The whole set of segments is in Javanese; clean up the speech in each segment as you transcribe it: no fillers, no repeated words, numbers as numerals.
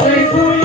Thank you.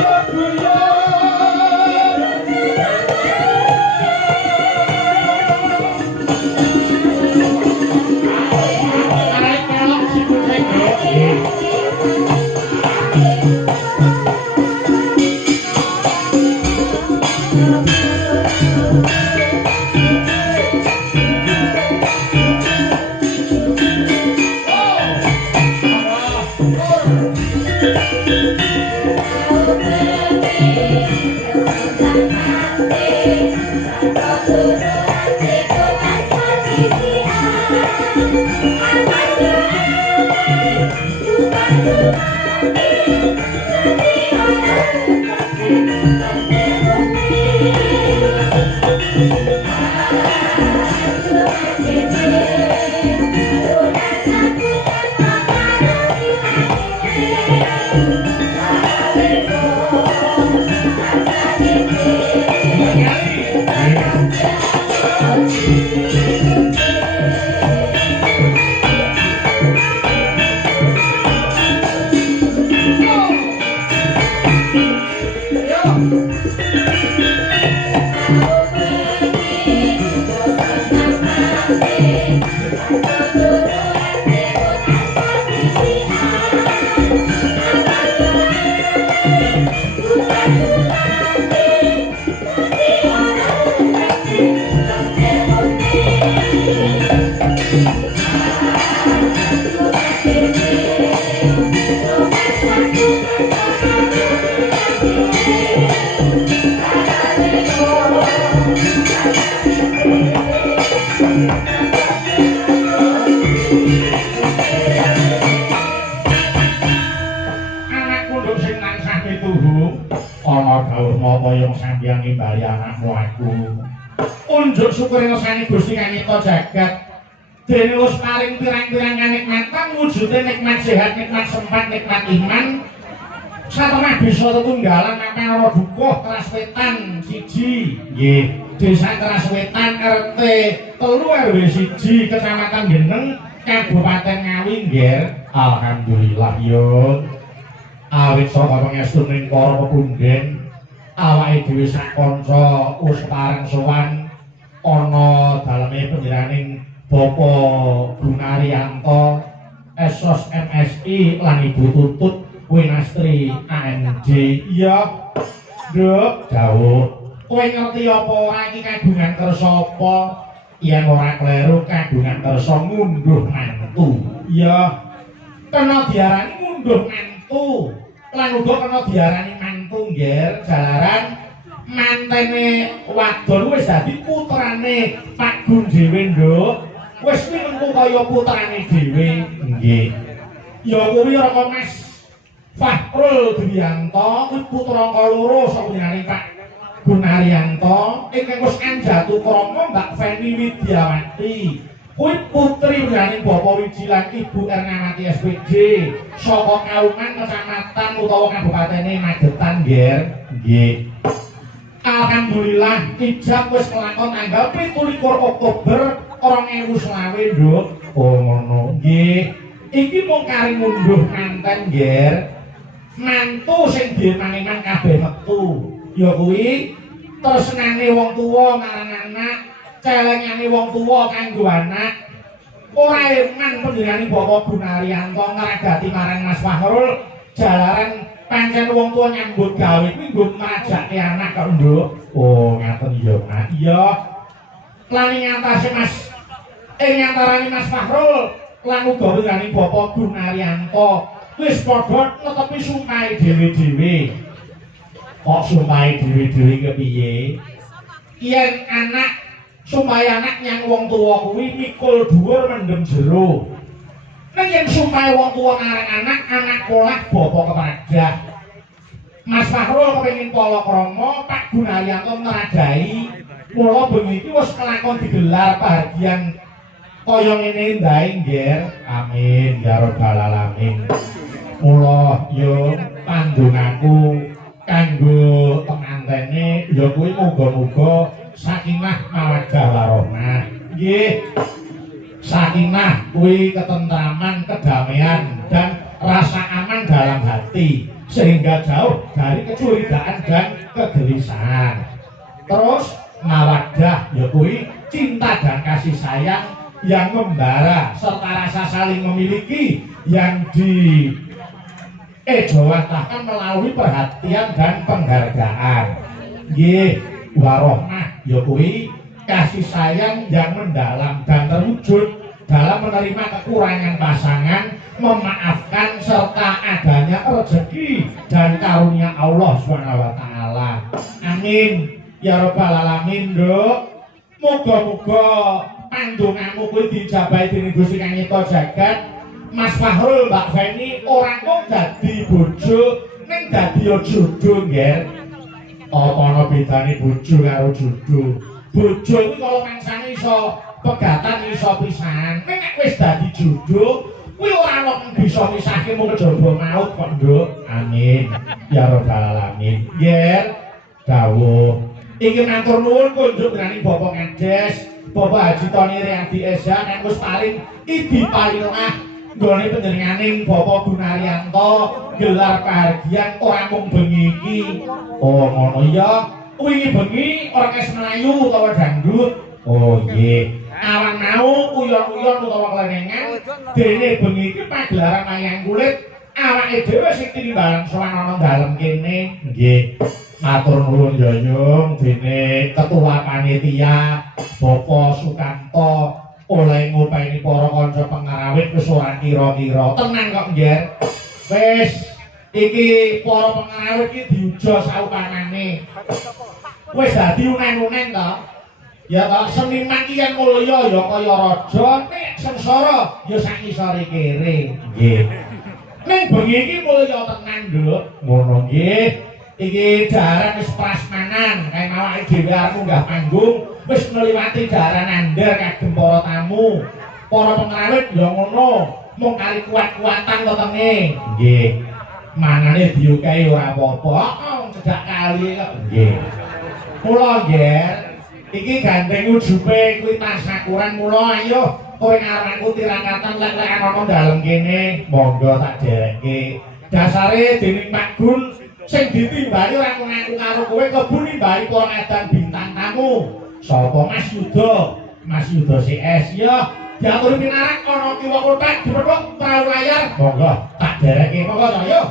ana dawuh napa yang sampeyan nimbali anakmu aku. Unjuk syukur ngersani Gusti kang nyipta jagat. Dene wis paring pirang-pirang kanikmatan wujude nikmat sehat, nikmat sempat, nikmat iman. Satemah desa tetunggalan apa ana dukuh Teras Wetan siji nggih desa Teras Wetan RT 3 RW 1 Kecamatan Geneng Kabupaten Ngawi nggih. Alhamdulillah yo awit saka pangestuning para pepunden awake dhewe sak kanca wis pareng sowan ana daleme panjenenganing Bapak Gunaryanto SOS MSI lan Ibu Tutut Winastri ANJ. Iya Nduk dawuh kowe ngerti apa ora iki kagungan kersa apa yen ora kleru kagungan kersa ngunduh mantu. Iya kena diarani ngunduh mantu lan uga kena diarani mantu nggih jalaran mantene wadon wis dadi putrane Pak Gun dhewe Nduk wis minengku kaya putrane dhewe nggih. Ya kuwi Raka Mas Fahrul Dwianto kuwi putra kaloro saka jenenge Pak Gunaryanto ingkang wis anjatu krama Mbak Feni Widyawati kuwi putri jenenge Bapak Wijilan Ibu Ernawati SPJ saka Kauman Kecamatan utawa Kabupatene Magetan nggih. Alhamdulillah ijab wis kelakon tanggal 17 Oktober 2020 Nduk. Oh ngono nggih. Iki mung kari ngunduh manten nggih. Mantu sing diman-iman kabeh metu. Ya kuwi tresnane wong tuwa marang anak, celengane wong tuwa kanggo anak. Ora eman panjenengane Bapak Gunaryanto ngragati marang Mas Fahrul jalaran pancen wong tuwa nyambut gawe kuwi nggo majake anak kok Nduk. Oh ngaten ya Mas. Iya. Lan ngantasi Mas nyantarani Mas Fahrul lan uga panjenengane Bapak Gunaryanto wis padha netepi sumpahe dhewe-dhewe. Kok sumpahe dhewe-dhewe kepiye? Yen anak sumpahe anak nyang wong tuwa kuwi mikul dhuwur mendem jero. Nek yen sumpahe wong tuwa ngarang anak, anak polah bapa kepradah. Mas Fahrul kepengin palakrama, Pak Gunaryanto nrajai. Mula bengi iki wis kelakon digelar bahagian kaya ngene ndae nggih. Amin ya rabbal alamin. Mula yo pandongaku kanggo pengantene ya kuwi muga-muga sakinah mawaddah warahmah. Nggih. Sakinah kuwi ketentraman, kedamaian dan rasa aman dalam hati sehingga jauh dari kecurigaan dan kegelisahan. Terus mawaddah ya kuwi cinta dan kasih sayang yang membara serta rasa saling memiliki yang dijawantahkan melalui perhatian dan penghargaan. Nggih, warahmah ya kuwi kasih sayang yang mendalam dan terwujud dalam menerima kekurangan pasangan, memaafkan serta adanya rezeki dan karunia Allah SWT. Amin ya rabbal alamin Nduk. Muga-muga pandongamu kuwi dijabahi dening Gusti Kang Nyipta Jagat. Mas Fahrul Mbak Feni ora kok dadi bojo ning dadi jodoh nggih. Apa ana bedane bojo karo jodoh? Bojo kuwi kalau mangsane iso pegatan iso pisahan. Nek wis dadi jodoh kuwi ora ana bisa misahke mung kejaba maut kok Nduk. Amin ya rabbal alamin. Nggih. Dawuh iki matur nuwun kunjuk dening Bapak Ngades, Bapak Haji Tony Riyadi Eza kang wis paling idi paringah nggone panjenenganing Bapak Gunaryanto gelar bahagian ora mung bengi iki. Oh ngono ya. Wingi bengi orkes Melayu utawa dangdut. Oh nggih. Awan mau uyon-uyon utawa kelenengan. Dene bengi iki pagelaran wayang kulit awake dhewe sing tinimbalan sowan ana dalem kene. Nggih. Matur nuwun Yoyong dene ketua panitia Bapak Sukanto oleh ngopeni para kanca pengrawit wis ora kira-kira. Tenang kok nggih. Wis iki para pengrawit iki diuja saupanane. Wis dadi unen-unen to. Ya to seniman iki yen mulya ya kaya raja, nek sengsara ya sak ngisore kere. Nggih. Ning bengi iki mulya tenan, Nduk. Ngono nggih. iki daharan wis prasmanan kae awake dhewe arep munggah panggung wis ngliwati daharan andher kagem para tamu para pengrawit ya ngono mung kali kuat-kuatan wetenge nggih manane diukahi ora apa-apa cedak kali kok nggih mula nggih iki gandeng ujube kuwi tasakuran mula ayo kowe ngaranku tirakatan lek ana dalem kene monggo tak dereke dasare dening Pak Gun sing ditimbali ora ngaku karo kowe kebu nimbali para edan bintang tamu sapa Mas Yuda CS ya diatur pinarak ana kiwa kotak dipethuk perahu layar monggo tak dereke monggo to yo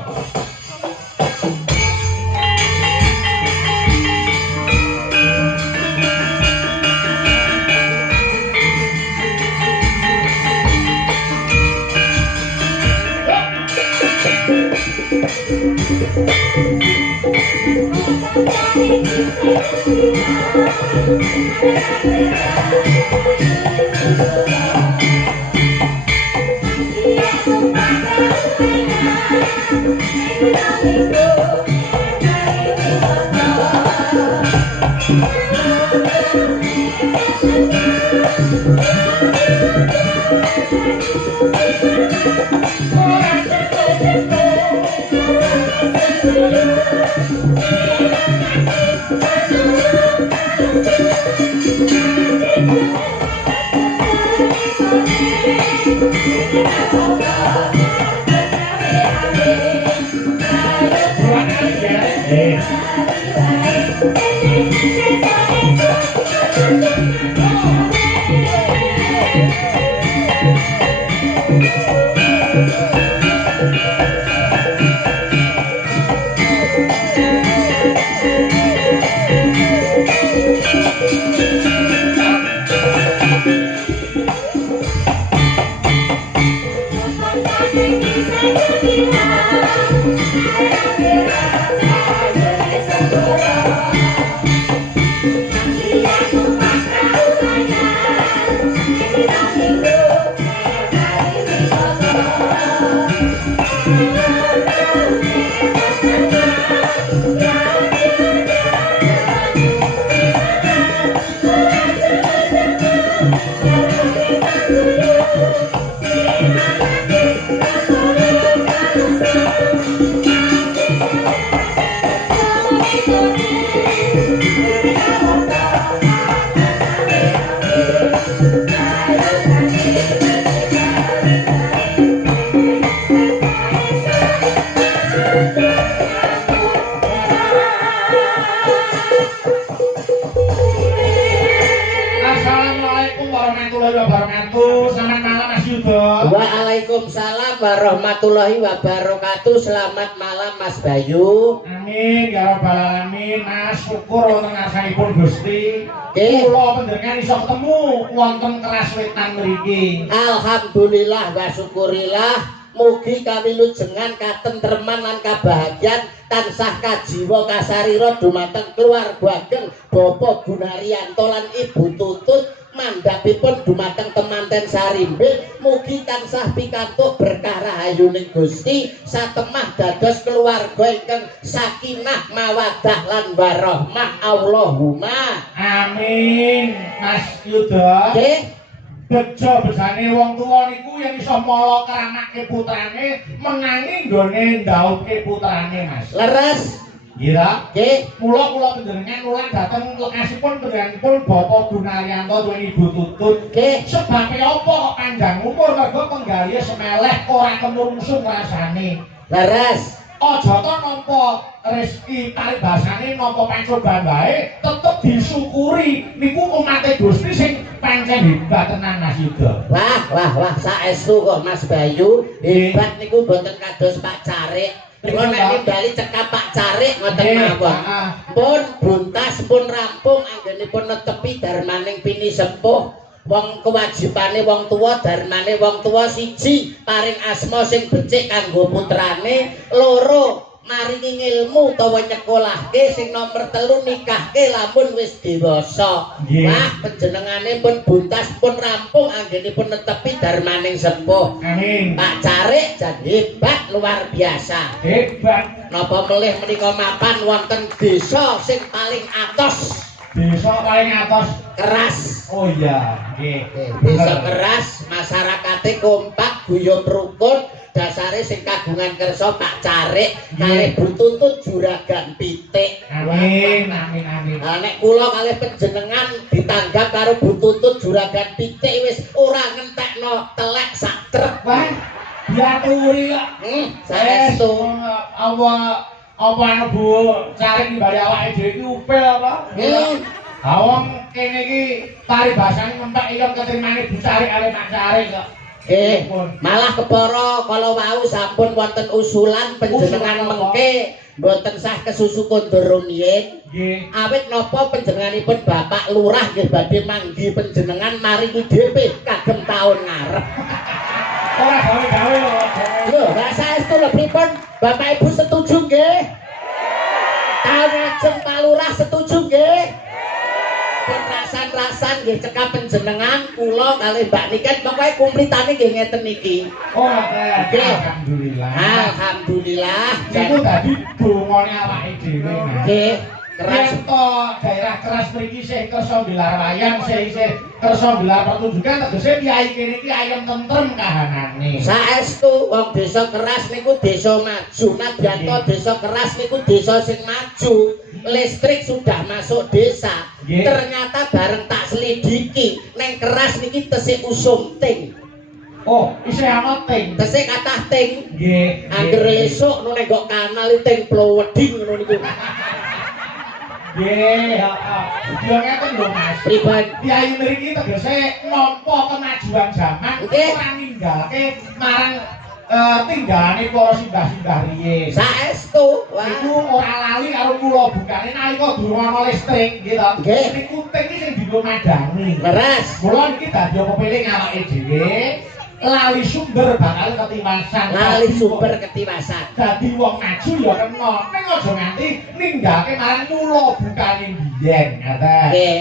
Waalaikumsalam warahmatullahi wabarakatuh. Selamat malam Mas Bayu. Amin ya rabbal alamin. Mas syukur wonten ngarsanipun Gusti. Kula panjenengan iso ketemu wonten Keras Wetan mriki. Alhamdulillah wa syukurillah. Mugi kawilujengan katentreman lan kabahagiaan tansah kajiwa kasarira dumateng keluarga ageng Bapak Gunaryanto lan Ibu Tutut mandhapipun dumateng temanten Sarimbe mugi tansah pikantuk berkah rahayuning Gusti satemah dados keluarga ingkang sakinah mawaddah lan warahmah Allahumma amin. Mas Yuda nggih bejo besane wong tuwa niku yen iso mala kramake putrane menangi nggone ndhautke putrane Mas leres Gira, nggih, mula kula panjenengan nulang dhateng lokasipun panjenenganipun Bapak Gunaryanto duweni Ibu Tutut. Nggih, sebabe apa kok panjang umur mergo penggalih semeleh ora kemungsung rasane. Leres. Aja to nampa rezeki paribasane nampa pancoban wae, tetep disyukuri. Niku umate Gusti sing pancen hebat tenan Mas Yuda. Wah, saestu kok Mas Bayu. Hebat niku mboten kados Pak Carik. Kula nek bali cekap Pak Carik ngoten mawon. Pun buntas pun rampung anggenipun netepi darmaning pini sepuh. Wong kewajibane wong tuwa darmane wong tuwa siji paring asma sing becik kanggo putrane, loro maringi ilmu utawa nyekolahke sing nomor 3 nikahke lamun wis dewasa. Wah, panjenengane pun buntas pun rampung anggenipun netepi darmaning sepuh. Amin. Pak Carik jan hebat luar biasa. Hebat. Napa melih menika mapan wonten desa sing paling atos. Desa paling atas Keras. oh iya nggih Desa keras, masyarakate kompak, guyub rukun, dasare sing kagungan kersa Pak Carik kalih butuntut juragan pitik. amin amin amin Nah, nek kula kalih panjenengan ditanggap karo butuntut juragan pitik wis ora ngentekno telek sak truk. wah diaturi kok Saestu. apa anu Bu cari mbari awake dhewe iki upil apa awang kene iki paribasane ngempek iki keterimane Bu Carik kali Pak Carik kok Malah kepara kala wau sampun wonten usulan panjenengan mengke mboten sah kesusu kondur rumiyin. Nggih. Awit napa panjenenganipun Bapak Lurah nggih badhe manggi panjenengan maringi DP kagem taun ngarep. Ora gawe-gawe lho. Lho, saestu lho pripun Bapak Ibu setuju nggih? Taun ajeng Pak Lurah setuju nggih? Pun rasan-rasan nggih cekap panjenengan kula kalih Mbak Niken pokoke kumplitane nggih ngeten iki. Oh, alhamdulillah. Alhamdulillah. Iku tadi dongane awake dhewe. Nggih, keras to daerah keras mriki sing kersa gelar wayang, sing kersa gelar pertunjukan tegese kiai kene iki ayem tentrem kahanane. Saestu wong desa keras niku desa maju, nadyanto desa keras niku desa sing maju. Listrik sudah masuk desa. Ternyata bareng tak selidiki, neng keras niki tesih usum ting. Oh, isih ana ting. Tesih kathah ting. Nggih. Anggere esuk nang nggo kanal ting ploweding ngono niku. Nggih, heeh. Yo ngeten lho Mas. Pripun? Kiai mriki tegese nampa kemajuan zaman ora ninggalke marang tinggalane para simbah-simbah riyin. Saestu. Wah. Iku ora lali karo kula bukane nalika durung ana listrik gitu. Nggih. Niku ting iki sing dienggo madhangi. Leres. Kula niki dadi kepiling awake dhewe lali sumber bakal ketiwasan. Lali sumber ketiwasan. Dadi wong maju ya kena. Ning aja nganti ninggalke marang kula bukane biyen. Ngaten. Nggih.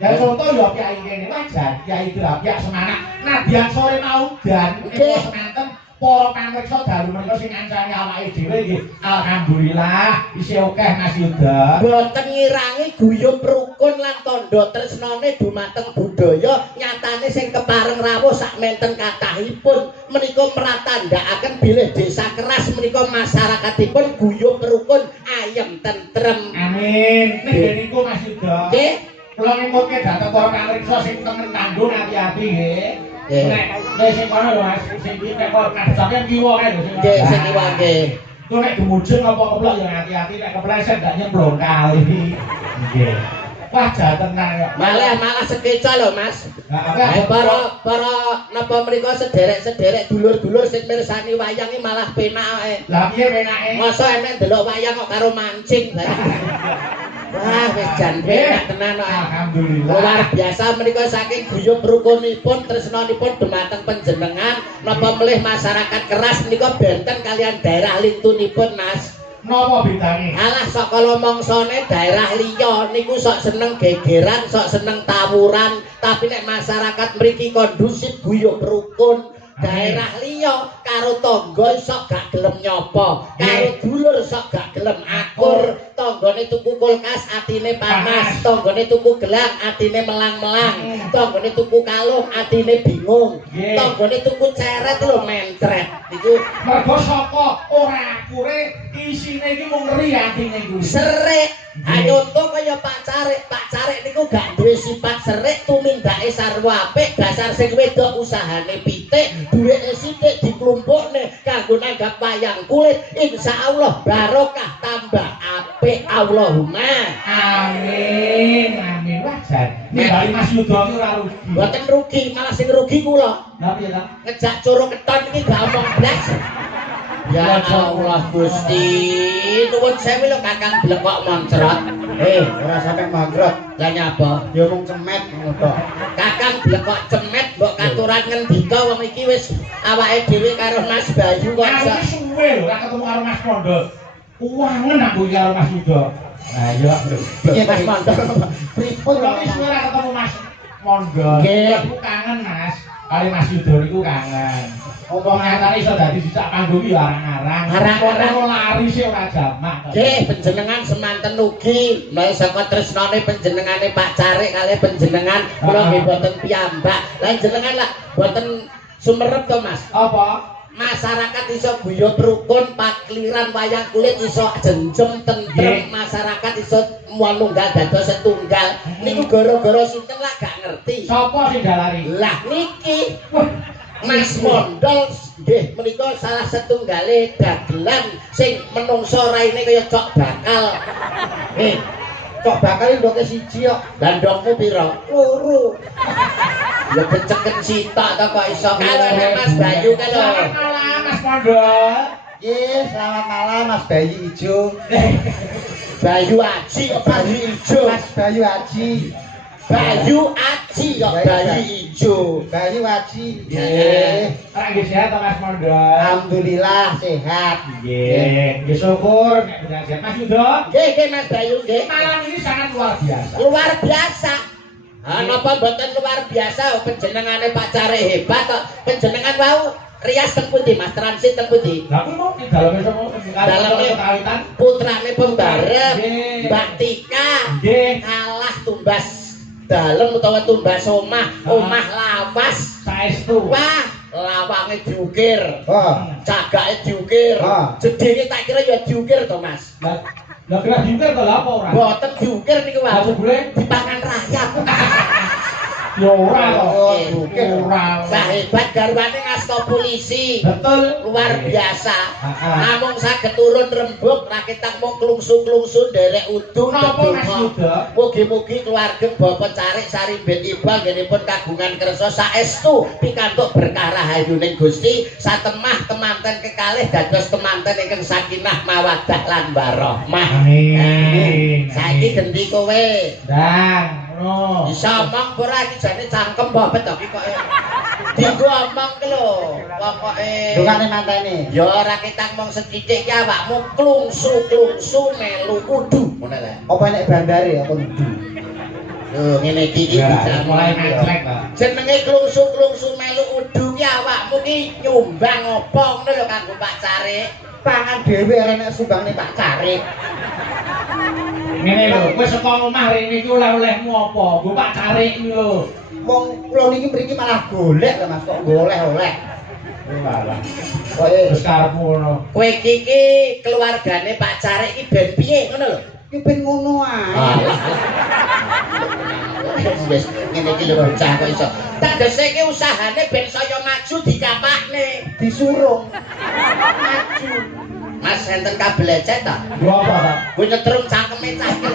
Ya contoh ya kiai kene wajar, kiai Drapiak Semangat. Nadyan sore mau dan Nggih. semanten para pamriksa dalu menika sing ngancani awake dhewe nggih. Alhamdulillah isih akeh Mas Yuda. Boten ngirangi guyub rukun lan tandha tresnane dumateng budaya nyatane sing kepareng rawuh sakmenten kathahipun menika mratandhakaken bilih desa keras menika masyarakatipun guyub rukun ayem tentrem. Amin. Nek niku Mas Yuda. Nggih. Kula ngimutke dhateng para pamriksa sing tengen tanggung hati-hati nggih. Nggih. Nek sing kono lho Mas, sing iki nek kok kadang kiwa kae lho sing. Nggih, sing kiwa nggih. Ku nek dumujung apa keplok ya hati-hati nek kepleset gak nyemplung kali. Nggih. Wah, jatenan kok. Malah sekeca lho Mas. Heeh. Para napa mriku sederek-sederek dulur-dulur sing mirsani wayang iki malah penak ae. Lah piye penake? Masa enek delok wayang kok karo mancing. Wah, wis jan penak tenan kok. Alhamdulillah. Luar biasa menika saking guyub rukunipun tresnanipun dumateng panjenengan napa melih masyarakat keras menika benten kalian daerah lintunipun Mas. Napa bidange? Alah sok kala mongsane daerah liya niku sok seneng gegeran, sok seneng tawuran, tapi nek masyarakat mriki kondusif guyub rukun. Daerah liya karo tangga sok gak gelem nyopo, karo dulur sok gak gelem akur, tanggane tuku kulkas atine panas, tanggane tuku gelang atine melang-melang, tanggane tuku kalung atine bingung, tanggane tuku ceret lho mentret. Niku Mergo saka ora akure isine iki mung ngeri atine iku. serik. Ayo to kaya Pak Carik niku gak duwe sifat serik, tumindake sarwa apik, dasar sing wedok usahane pitik, duweke sithik diklumpukne kanggo nanggap wayang kulit, insyaallah barokah tambah apik. Allahumma Amin, amin. Wajar. Nek Mas Yuda ki ora rugi. mboten rugi, malah sing rugi kula. Lah piye ta? Ngejak curug keton iki gak omong blas. Ya Allah Gusti, nuwun sewu lho Kakang blekok moncrot. Ora sampe mandrot, Lah nyapa? ya mung cemet ngono tok. Kakang blekok cemet mbok katuran ngendika wong iki wis awake dhewe karo Mas Bayu kok Aku ki suwe lho ora ketemu karo Mas Pondo. Kuangen aku iki karo Mas Yuda. Nah, iya. Piye Mas Mandor? Pripun Kok wis ora ketemu Mas Mondo. Nggih. Aku kangen, Mas. Kali Mas Yuda niku kangen. Apa ngatane iso dadi cicak panggung iki arang-arang. Arang-arang. Ora lari sih ora jamak. Nggih, panjenengan semanten ugi mulai saka tresnane panjenengane Pak Carik kali panjenengan kula nggih boten piyambak. Lah jenengan lah boten sumerep to, Mas. Apa? Masyarakat iso guyub rukun, pakliran wayang kulit iso jenjem tentrem, masyarakat iso manunggal dados setunggal. Niku gara-gara sinten lah gak ngerti. Sopo sing dalari? Lah niki Mas Mondol nggih menika salah setunggale dagelan sing menungso raine kaya cok bakal. Kok bakal ndoke siji kok. Lah ndokmu pira? Loro. Ya keceket sitok to kok iso karo Mas Bayu kan lho. Selamat malam Mas Mondo. Nggih, selamat malam Mas Bayu Ijo. Bayu Aji kok Bayu Ijo. Mas Bayu Aji. Bayu Aji kok Bayu Ijo. Bayu Aji. Nggih. Ora nggih sehat to Mas Mondo? Alhamdulillah sehat. Nggih, nggih syukur nek benar sehat. Mas Yuda, Nggih Mas Bayu nggih. malam ini sangat luar biasa. Luar biasa. Napa mboten luar biasa panjenengane Pak Carik hebat kok. Panjenengan wau rias teng pundi Mas? Transit teng pundi? Lah kuwi mau di daleme sapa? Daleme kawitan. putrane pembarep Nggih. Mbak Tika Nggih. kalah tumbas dalem utawa tumbas omah lawas. Saestu. Wah, lawange diukir, Oh, cagake diukir, Ah. jedenge tak kira ya diukir to Mas. Lah kira diukir to lha apa ora? Mboten diukir niku Lah wae. jebule Dipangan rakyat. ya ora to. Oh, Nggih. diukir. Ora. Wah hebat garwane ngasta polisi. Betul. Luar biasa. Ah. Namung saged turun rembug rakitang mung klungsu-klungsu nderek udung Napa Mas Yuda? Mugi-mugi keluarga Bapak Carik Sarimbit Iba nggenipun kagungan kersa saestu pikantuk berkah rahayuning Gusti satemah temanten kekalih dados temanten ingkang sakinah mawaddah lan warahmah. Amin. Saiki gendi kowe. Dan ngono. Bisa omong ora iki jane cangkem babet to iki kok. Dienggo omong ki lho. Pokoke dungane mantene. ya ora ketang mong sethithik ki awakmu klungsu-klungsu melu kudu ngono lho. Apa nek bandare apa kudu? Lho ngene iki Ya, bisa mulai ngeclek ta. jenenge klungsu-klungsu melu udu ki awakmu ki nyumbang apa ngono lho kanggo Pak Carik. Pangan dhewe arek nek sumbangne Pak Carik. Ngene lho, kowe saka omah rene iki oleh-olehmu apa? Nggo Pak Carik iki lho. Wong kula niki mriki malah golek lho Mas kok golek-oleh. Walah. Koe Wis karepmu ngono. Kowe iki keluargane Pak Carik iki ben piye ngono lho. iki ben ngono ae. Wis ngene iki lho bocah kok iso. Tegese ki usahane ben saya maju dikapakne. Disurung. Maju. Mas enten kabel lecet ta? Lho apa ta? Kuwi nyetrum cangkeme cah iki.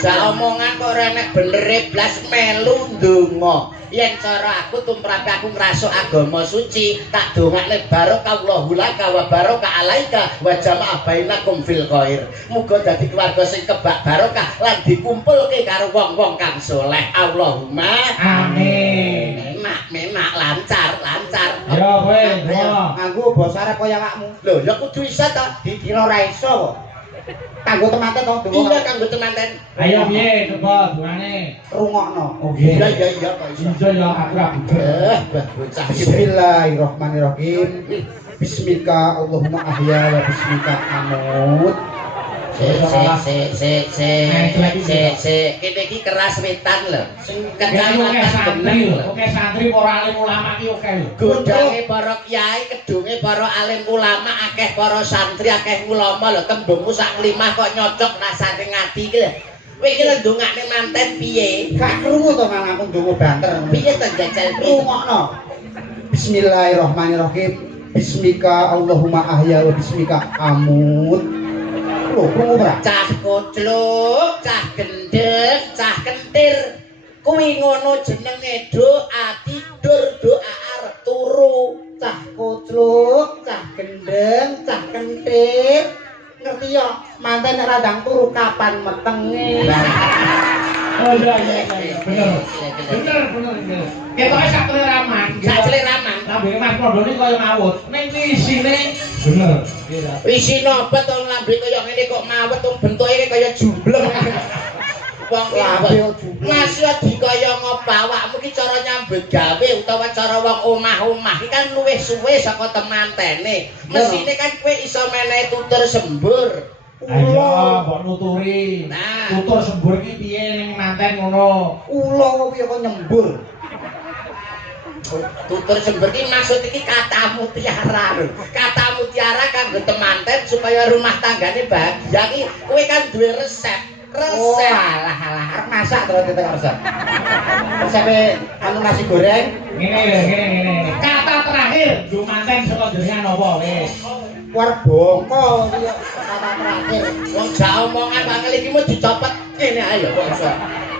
Jak omongan kok ora nek benere blas melu ndonga. Yen cara aku tumrape aku ngrasuk agama suci, tak dongakne barokah Allahu laka wa barokah alaika wa jama'a bainakum fil khair. Muga dadi keluarga sing kebak barokah lan dikumpulke karo wong-wong kang saleh. Allahumma Amin. menak lancar. Ya kowe, Ayo ngono. nganggo basa arep kaya awakmu. Lho, ya kudu iso ta. Dikira ora iso kok. Kanggo temanten to donga. Iya kanggo temanten. Ayo piye coba dungane? Rungokno. Oke. Iya kok iso. Ijo ya aku ra buder. Bah bocah iki. Bismillahirrahmanirrahim. Bismika Allahumma ahya wa bismika amut. Kene iki keras wetan lho. Sing Oke kecamatan santri lho. lho. Oke santri para alim ulama ki oke lho. Godhange para kiai, kedunge para alim ulama, akeh para santri, akeh ulama lho. Tembungmu sak limah kok nyocok rasane ngati iki lho. Kowe iki lho ndongakne manten piye? Gak krungu to Mang aku ndonga banter. Piye to jajal piye? Rungokno. Bismillahirrahmanirrahim. Bismika Allahumma ahya wa bismika amut. Lho, krungu ora? Cah kocluk, cah gendeng, cah kentir. Kuwi ngono jenenge doa tidur, doa arep turu. Cah kocluk, cah gendeng, cah kentir. Ngerti ya, manten nek radang turu kapan metenge. Oh iya iya iya bener. Bener. Ketoke sak kleraman. Sak celeraman. Lambe Mas Pondone kaya ngawut. Ning isine bener. Isi nopo to lambe kaya ngene kok mawet to bentuke kaya jumbleng. Wong Lambe jumbleng. Mas yo dikaya ngopo awakmu ki cara nyambut gawe utawa cara wong omah-omah iki kan luwih suwe saka temantene. Mesine kan kowe iso menehi tutur sembur. Ayo mbok nuturi. Nah. Tutur sembur ki piye ning manten ngono. Ula kok piye kok nyembur. Tutur sembur ki maksud iki kata mutiara lho. Kata mutiara kanggo temanten supaya rumah tanggane bahagia ki kowe kan duwe resep. Oh, alah arep masak terus kita resep. Resepe anu nasi goreng. Ngene. Kata terakhir yo manten saka jenengan apa wis. War bongko iki kata terakhir. Wong jak omongan bangel iki mau dicopet ngene ae lho kok iso.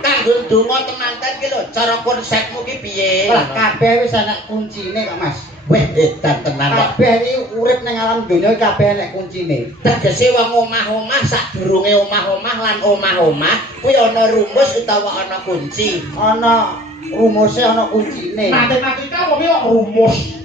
Kanggo ndonga temanten ki lho, cara konsepmu ki piye? Lah kabeh wis ana kuncine kok Mas. Weh edan tenan kok. Kabeh iki urip ning alam donya kabeh ana kuncine. Tegese wong omah-omah sadurunge omah-omah lan omah-omah kuwi ana rumus utawa ana kunci. Ana rumuse ana kuncine. Matematika kok kaya rumus.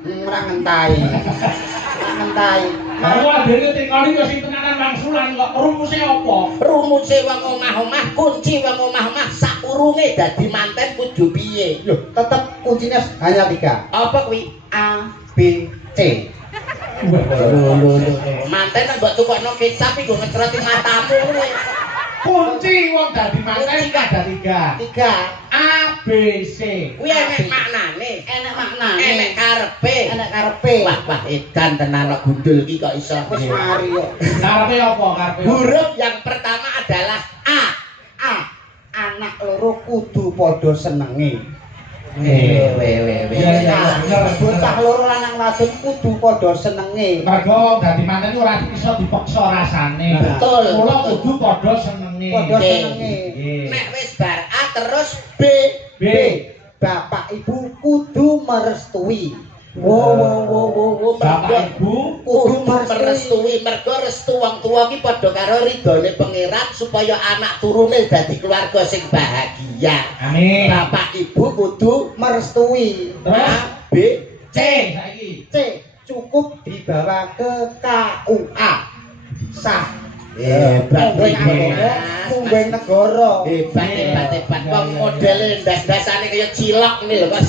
Ora ngentahi. Ora ngentahi. Baru adene tinggali ya sing tenanan langsulan kok rumuse apa? Rumuse wong omah-omah, kunci wong omah-omah sakurunge dadi manten kudu piye? Loh, tetep kuncinya hanya 3. Apa kuwi? A, B, C. Lho. Manten nek mbok tukokno kecap iku ngecroti matamu kowe. Kunci wong dadi manten ada 3. 3. A B C. Kuwi enek maknane, Enak maknane. enek karepe. Enak karepe. Wah edan tenan kok gundul iki kok iso. Wis mari kok. Karepe apa karepe? Huruf yang pertama adalah A. A. Anak loro kudu padha senenge. Iya, Bocah loro lanang wadon kudu padha senenge. Mergo dadi manten ora iso dipaksa rasane. Betul. Mula kudu padha senenge. Padha Oke. senenge. Nek wis bar A terus B. B. Bapak Ibu kudu merestui. Wo. Bapak Ibu Kudu merestui, mergo restu wong tuwa ki padha karo ridhone pangeran supaya anak turune dadi keluarga sing bahagia. amin. Bapak Ibu kudu Merestui. Terus A, B, C saiki. C. Cukup dibawa ke KUA. Sah. Hebat Munggah iki. agama, munggah negara. Hebat. Wong modele ndas-ndasane kaya cilok ngene lho kok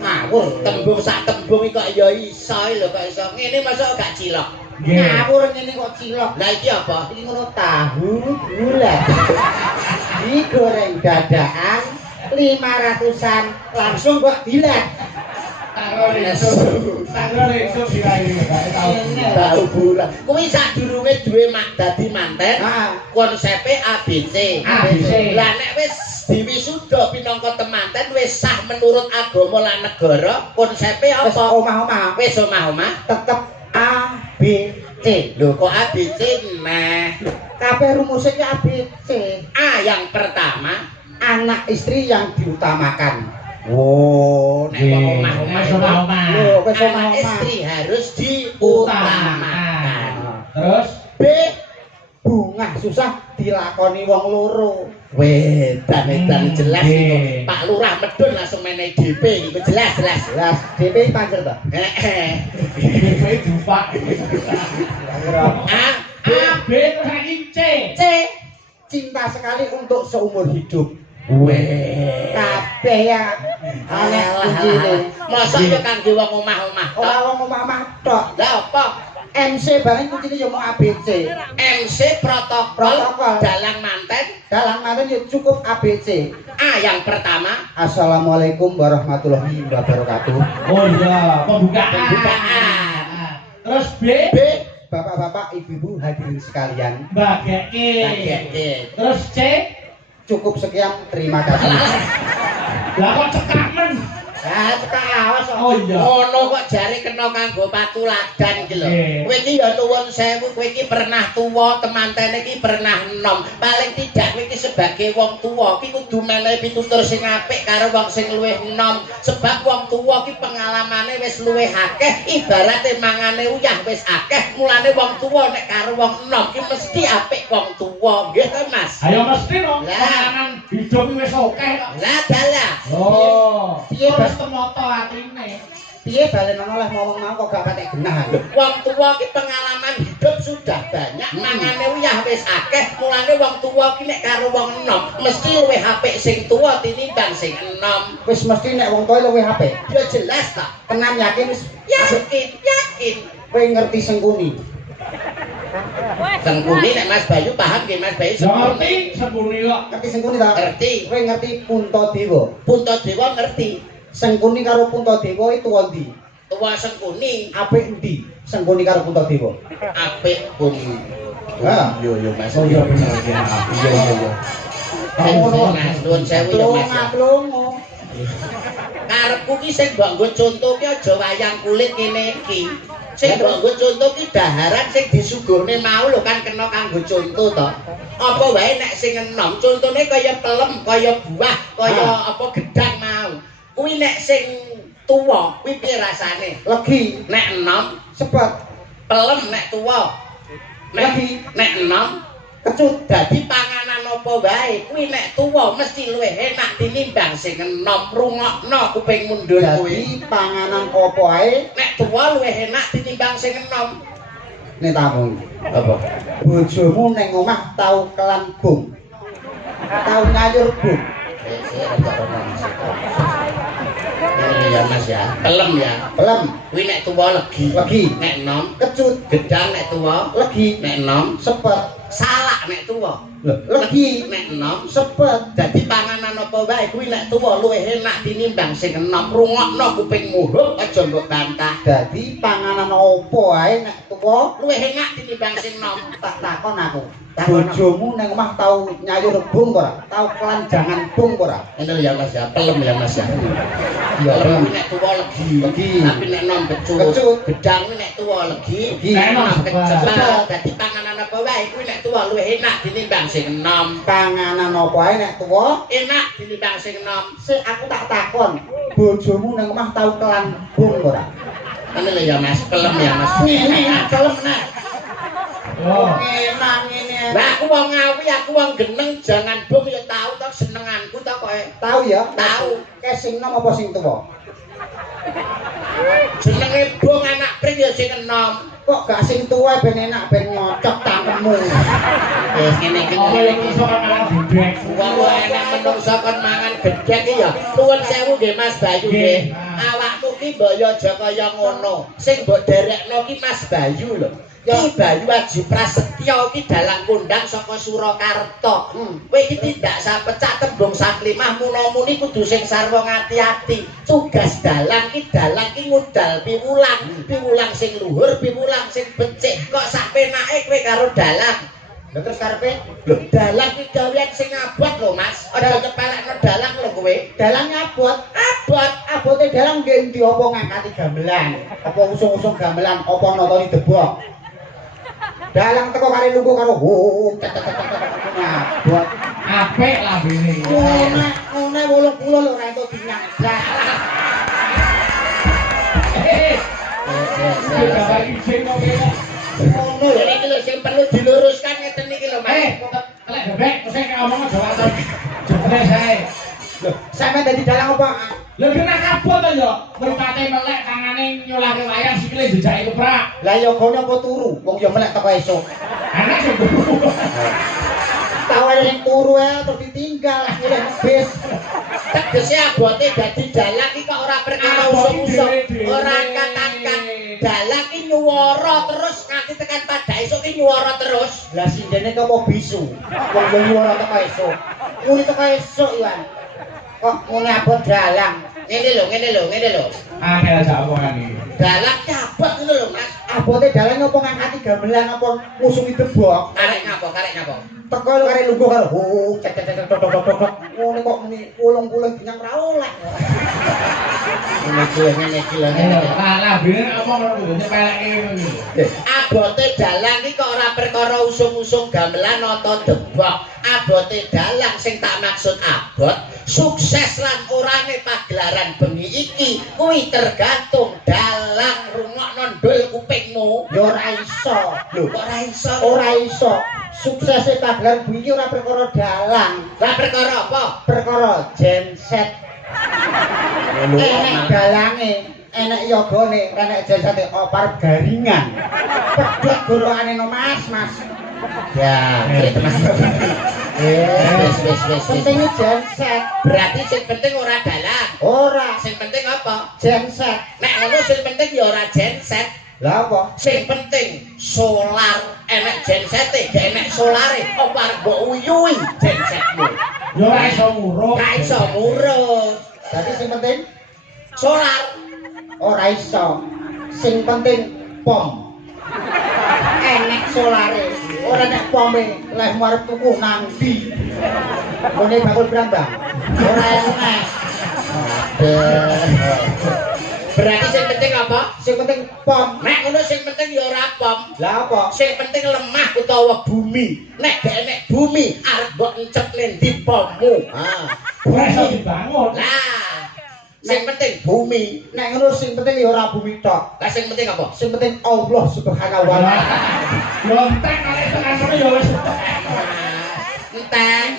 ngawur tembung sak tembung iki kok ya iso lho kok iso. Ngene masuk gak cilok. Nggih. Ngawur ngene kok cilok. Lah iki apa? Iki ngono tahu gula. Digoreng dadakan 500-an langsung kok dilet. Tanggal esuk dirai gak tau. Tahu bulan. Kuwi sadurunge duwe mak dadi manten. Ah. Konsepe ABC. ABC. Lah nek wis diwisuda pinangka temanten wis sah menurut agama lan negara, konsepe Wis apa? omah-omah Wis omah-omah. tetep A, B, C. Lho kok ABC meh. Kabeh rumusnya ki A, B, C. A yang pertama. Anak istri yang diutamakan. Oh, nek wong Wis omah-omah. omah-omah. Loh, wis Anak omah-omah. istri harus diutamakan. Utamakan. Terus B. Bungah susah dilakoni wong loro. Wedan jelas Nggih. itu. Pak Lurah medun langsung menehi DP iku jelas. Jelas DP panjer to. Heeh. DP dupak. A, A B terus saiki C. C. Cinta sekali untuk seumur hidup. Weh. Kabeh ya anak kuncine. Masa yo kanggo wong omah-omah tok. Ora wong omah tok. Lah apa? MC bareng kuncine yo mau ABC. MC protokol Protokol. dalang manten. Dalam manten yo cukup ABC. A yang pertama. Assalamualaikum warahmatullahi wabarakatuh. Oh iya, pembukaan. Pembukaan. Terus B B. Bapak-bapak, ibu-ibu hadirin sekalian, bageke. Terus C cukup sekian, terima kasih. lah kok cekamen. Ah, cekak awas kok. Oh iya. Ngono kok jare kena kanggo patuladan iki lho. Nggih. Kowe iki ya nuwun sewu, kowe iki pernah tuwa, temantene iki pernah enom. Paling tidak kowe iki sebagai wong tuwa iki kudu menehi pitutur sing apik karo wong sing luwih enom. Sebab wong tuwa iki pengalamane wis luwih akeh, ibarate mangane uyah wis akeh. Mulane wong tuwa nek karo wong enom iki mesti apik wong tuwa, nggih to Mas? Ayo mesti dong. Lah. Pengalaman hidup wis akeh kok. Lah dalah. Oh, Piye wis bas temoto atine. piye balen oleh ngomong mau kok gak patek genah. Wong tua ki pengalaman hidup sudah banyak, mangane uyah wis akeh, mulane wong tua ki nek karo wong enom mesti luwih apik sing tua tinimbang sing enom. Wis mesti nek wong tuwa luwih apik. Ya jelas ta. Tenan yakin wis Yakin. kowe ngerti sengkuni. Sengkuni nek Mas Bayu paham nggih Mas Bayu Ngerti sembuni kok. Ngerti sengkuni ta? Ngerti. Kowe ngerti Puntadewa. Puntadewa ngerti. Sengkuni karo Puntadewa itu ndi? Tua Sengkuni Apik ndi? Sengkuni karo Puntadewa. apik pun. Ha. Yo Mas. Oh iya bener ya. Iya. Mas nuwun sewu ya Mas. Longo. Karepku ki sing mbok nggo conto ki aja wayang kulit ngene iki. Sing mbok nggo conto ki daharan sing disuguhne mau lho kan kena kanggo conto to. Apa wae nek sing enom contone kaya pelem, kaya buah, kaya apa gedang mau. Kuwi nek sing tuwa kuwi piye rasane? Legi, Nek enom sepet, pelem nek tuwa. Nek enom kecut. dadi panganan apa wae kuwi nek tuwa mesti luwih enak tinimbang sing enom. Rungokno kuping mundur kuwi. Jadi panganan apa ae Nek tuwa luwih enak tinimbang sing enom. nek tamu. Apa? Bojomu ning omah tau kelan bung. Tau nyayur bung. Ini ya Mas ya, pelem ya. Pelem, Kuwi nek tuwa legi. legi, Nek enom kecut, gedang nek tuwa, legi, nek enom sepet, salak nek tuwa. legi, Nek enom sepet. dadi panganan apa wae kuwi nek tuwa luwih enak tinimbang sing enom. Rungokno kupingmu, aja mbok bantah. Jadi panganan apa ae nek tuwa Luwih enak tinimbang sing enom. tak takon aku. Takon. Bojomu ning omah tau nyayur bung ora? Tau kelanjangan bung ora? Ini ya Mas ya, pelem ya Mas ya. Iya, Pelem pelem. nek tuwa legi. Legi. Tapi nek enom kecut. Kecut. Gedang kuwi nek tuwa legi. Legi. Nek enom Enak, kecut. sepet. Dadi panganan apa wae kuwi nek tuwa luwih enak tinimbang sing enom. Panganan apa ae nek tuwa Enak tinimbang sing enom. sik aku tak takon. Bojomu ning omah tau kelan bung ora? Ini lho ya Mas, pelem ya Mas. Ini kelem nek. Oh, Enak ngene. Lah aku wong ngawi, aku wong geneng, jangan bung ya tau to senenganku to kowe. Tahu ya? Tahu. Kayak sing nom apa sing tuwa? Jenenge bung anak pring ya sing enom. Kok gak sing tuwa ben enak ben nyocok tangkemmu. Ngene iki. apa yang iso kan didek. Wong enak menungso kon mangan gedhek iki ya. Nuwun sewu nggih Mas Bayu nggih. Awakmu ki mbaya aja kaya ngono. Sing mbok derekno ki Mas Bayu lho. Ki Bayu Aji Prasetyo ki dalang kondang saka Surakarta. Kowe iki tindak sapecak tembung saklimah muna-muni kudu sing sarwa ngati-ati. Tugas dalang ki ngudal piwulang. Piwulang sing luhur, piwulang sing becik. Kok sak penake kowe karo dalang? Lha terus karepe Lho, dalang ki gawean sing abot lho, Mas. Aja kepelekno dalang lho kowe. dalang nyabot. Abot. Abote dalang nggih endi apa ngangkati gamelan? Apa usung-usung gamelan apa nonton debok? Dalang teko kare lungguh karo nyabot. Apik lambene. Ngene 80 lho ora entuk dinyang. Iki gambar izin kok kene. Ngono ya. Ini lho sing perlu diluruskan ngeten iki lho, Mas. Kelek bebek, sing ngomong aja wae. Jebule sae. Loh, sampe dadi dalang apa? Lha kena kabut to yo. Mripate melek tangane nyolake wayang sikile jejake keprak. Lah ya kono apa turu? Wong ya melek teko esuk. Anak sing turu. Tahu ae sing turu ae terus ditinggal ngene bis. Tegese abote dadi dalang iki kok ora perkara usum-usum, ora katakan. Dalang ki nyuwara terus nganti tekan pada esuk ki nyuwara terus. Lah sindene kok apa bisu? Wong yo nyuwara teko esuk. Muni teko esuk Iwan. Kok muni abot dalang. Ngene lho. Angel aja omongan iki. Dalang ki abot ngono lho, Mas. Abote dalang apa ngangkati gamelan apa musuhi debok? Karek ngapa? Teko lho kare lungguh karo cek ngene kok muni 80 dinyang ra oleh. Ngene iki lho. Lah lambene ngomong ngono kuwi nyepeleke ngono. Abote dalang iki kok ora perkara usung-usung gamelan atau debok. Abote dalang sing tak maksud abot, sukses lan orane pagelaran bengi iki kuwi tergantung dalang rungokno ndul kupingmu. Ya ora iso. Lho kok ora iso? Ora iso. suksese pagelaran kuwi ora perkara dalang. Lah perkara apa? Perkara genset. Enek dalange, enek yogane, enek jensete opar garingan. Pedhot gorokane no Mas. Ya, Mas. Wis. Pentingnya genset. Berarti sing penting ora dalang. Ora Sing penting apa? genset. Nek ngono sing penting ya ora genset. Lah apa? Sing penting solar, enek gensete, gak enek solare, apa arep mbok uyuhi gensetmu. Yo ora iso nguruk. Gak iso ngurus. Dadi sing penting Solar. ora iso. Sing penting pom. Enek solare, ora nek pome leh arep tuku nang ndi. Ngene bakul brambang. Ora enek. Berarti sing penting apa? Sing penting pom. Nek ngono sing penting ya ora pom. Lah apa? Sing penting lemah utawa bumi. Nek gak enek bumi arep mbok encep ning ndi pommu. Ora iso dibangun. Lah, sing penting bumi. Nek ngono sing penting ya ora bumi tok. Lah sing penting apa? Sing penting Allah Subhanahu wa taala. Yo entek nek tekan kono yo wis. Entek.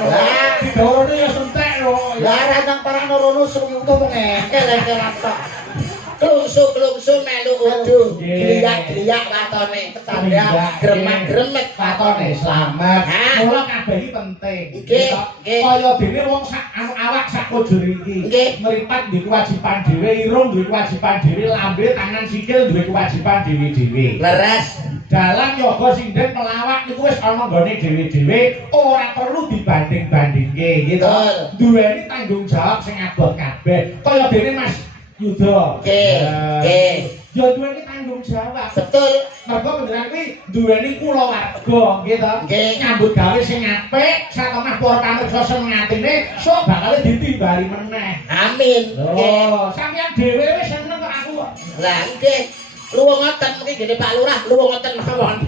Lah, didorone yo entek lho. Lah ra nang parang rono suwi utuh ngengkel-engkelan tok. Klungsu melu udu. Gliyak-gliyak watone. Tanda Gremet-gremet Katone slamet. Hah? Mula kabeh iki penting. Nggih, nggih. Kaya dene wong sak awak sak kujur iki. Nggih. Mripat duwe kewajiban dhewe, irung duwe kewajiban dhewe, lambe, tangan, sikil duwe kewajiban dhewe-dhewe. Leres. Dalang yoga sinden pelawak niku wis ana nggone dhewe-dhewe, ora perlu dibanding-bandingke gitu. Betul. Duweni tanggung jawab sing abot kabeh. Kaya dene Mas Yuda. Nggih. Ya duweni tanggung jawab. Betul. Mergo panjenengan kuwi duweni kulawarga gitu. Nggih. Nyambut gawe sing apik, satemah para pamirsa semangatine sok bakal ditimbali meneh. Amin. Nggih. Oh, sampeyan dhewe wis seneng kok aku. Lah nggih. Luwung ngoten mriki gene Pak Lurah, luwung ngoten mawon.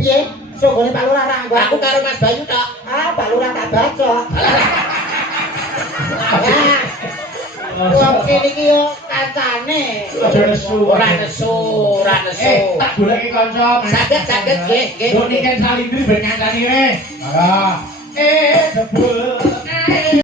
Piye? Sogone Pak Lurah ra nggo Aku karo Mas Bayu tok. Ah, Pak Lurah tak baca. Wong kene iki yo kancane. Aja nesu. Ora nesu. Tak goleki kanca. Saged, nggih, nggih. Yo niken salindri ben ngancani we. Jebul